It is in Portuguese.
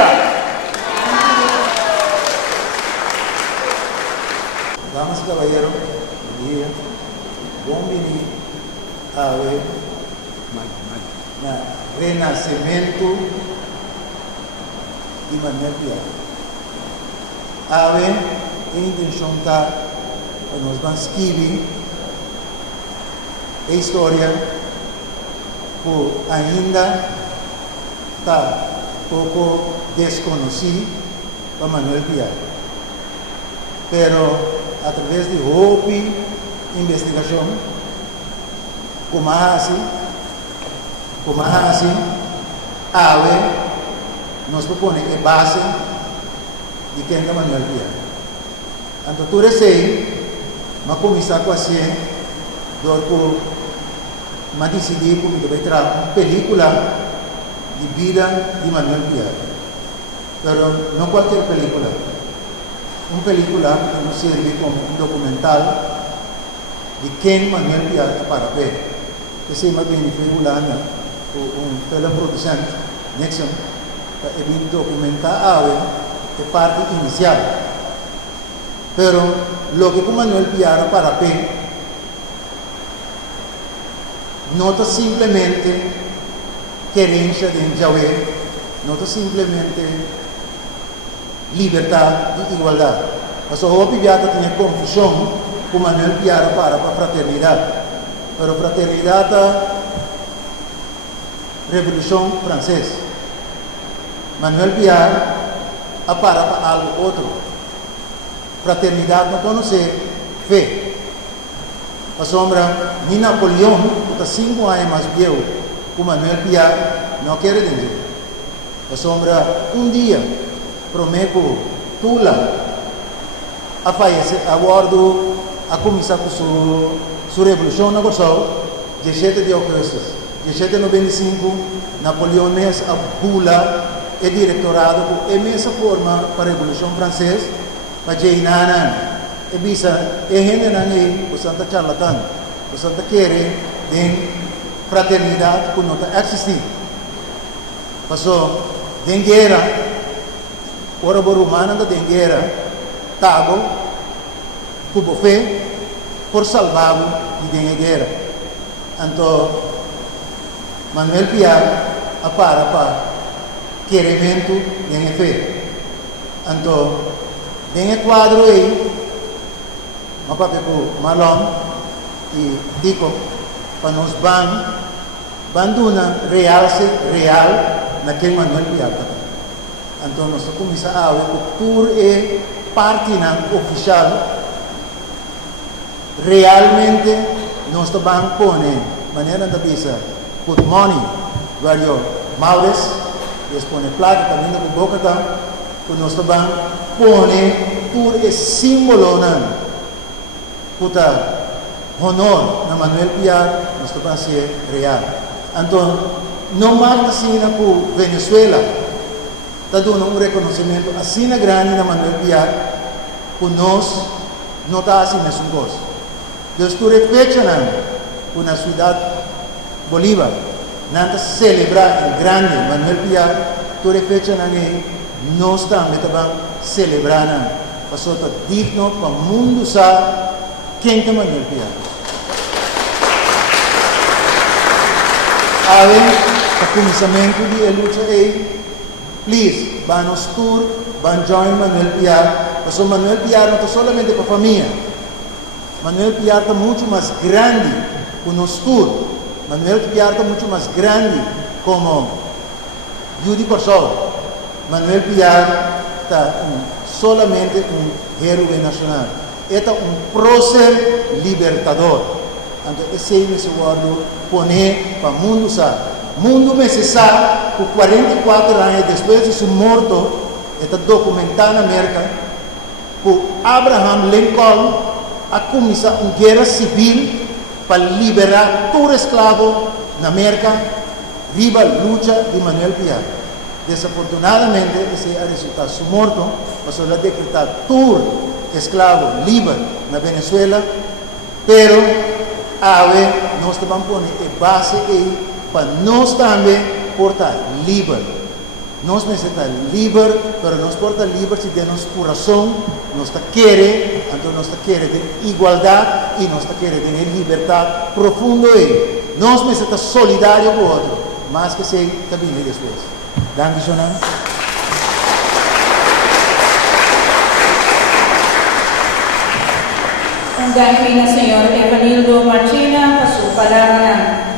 Piar. Damas y caballeros, buen día. Bom venir a ver el renacimiento de Manuel Piar. A ver, a intenção está para nós vamos escrever a história que ainda está pouco desconhecida para Manuel Piar. Pero a través de hope investigação, como assim, a ver, nós propõe a base de quem é Manuel Piar. Então, tu recém, mas começar com assim, mas decidi que vai trazer uma película de vida de Manuel Piar. Pero não qualquer película. Uma película que nos serve como um documental de quem Manuel Piar é para ver. Esse é uma benefício pela producente, Nixon, para documentar a parte inicial. Pero lo que Manuel Piar para ver, não está simplesmente querência de Yahweh, não está simplesmente liberdade e igualdade. Mas o Piar tinha confusão com Manuel Piar para a fraternidade. Pero a fraternidade da Revolução Francesa. Manuel Piar para algo outro. Fraternidade não conhece fé. A sombra, ni Napoleão, que está 5 anos mais velho, que Manuel Piar não quer dizer. A sombra, dia, promete Tula a falecer, a começar com sua revolução na Corsol, 17 de agosto, 1795, Napoleão a bula e diretorado com a mesma forma para a Revolução Francesa, para Jainana, e bisa, e gente não é Santa charlatão, o Santa querer de fraternidade que não está existindo. Passou, de guerra, ora romana da guerra, tago, cubo fé, por salvá-lo de guerra. Então, Manuel Piar para querimento de fé. Então, tem quadro aí, uma papel com Malon e Dico, para nos banduna real naquele Manuel Piar. Então, nós começamos a ver que o tour é parte oficial. Realmente, nós estamos pondo maneira de pensar, put money where your mouth is, eles põem placa também na boca, que nós estamos pondo tour é símbolo, puta honor na Manuel Piar, nós estamos a ser real. Então, não marca assim na Venezuela, está dando reconhecimento assim grande na Manuel Piar, que nós não está assim nessa coisa. Deus tu fecha na cidade Bolívar, não celebrar em grande Manuel Piar, tu fecha nós também estamos celebrando, para ser digno para o mundo saber quem é Manuel Piar. O começamento de luta é, please, vamos tour, vamos join Manuel Piar, porque Manuel Piar não é solamente para a família. Manuel Piar está muito mais grande que o nosso tour. Manuel Piar está muito mais grande como Judy Corsol. Manuel Piar está solamente héroe nacional. Este é processo libertador. Então, esse é o guardo poner para o mundo sabe. O mundo me sabe que 44 anos depois de sua morte, está documentado na América, que Abraham Lincoln a começar uma guerra civil para liberar todo escravo na América, viva a luta de Manuel Piar. Desafortunadamente, esse é o resultado de sua morte, passou a decretar todo escravo livre na Venezuela, pero nós estamos pondo a base aí para nós também portar livre. Nós está livre, pero nós porta livre se de nosso coração, nós está querer, então nós está querer de igualdade e nós está querer de liberdade profunda e nós está solidário com o outro, mais que sei também depois. Danke, Jonan. Ang gagawin ng Senyor Evanildo Martina, pasupalaran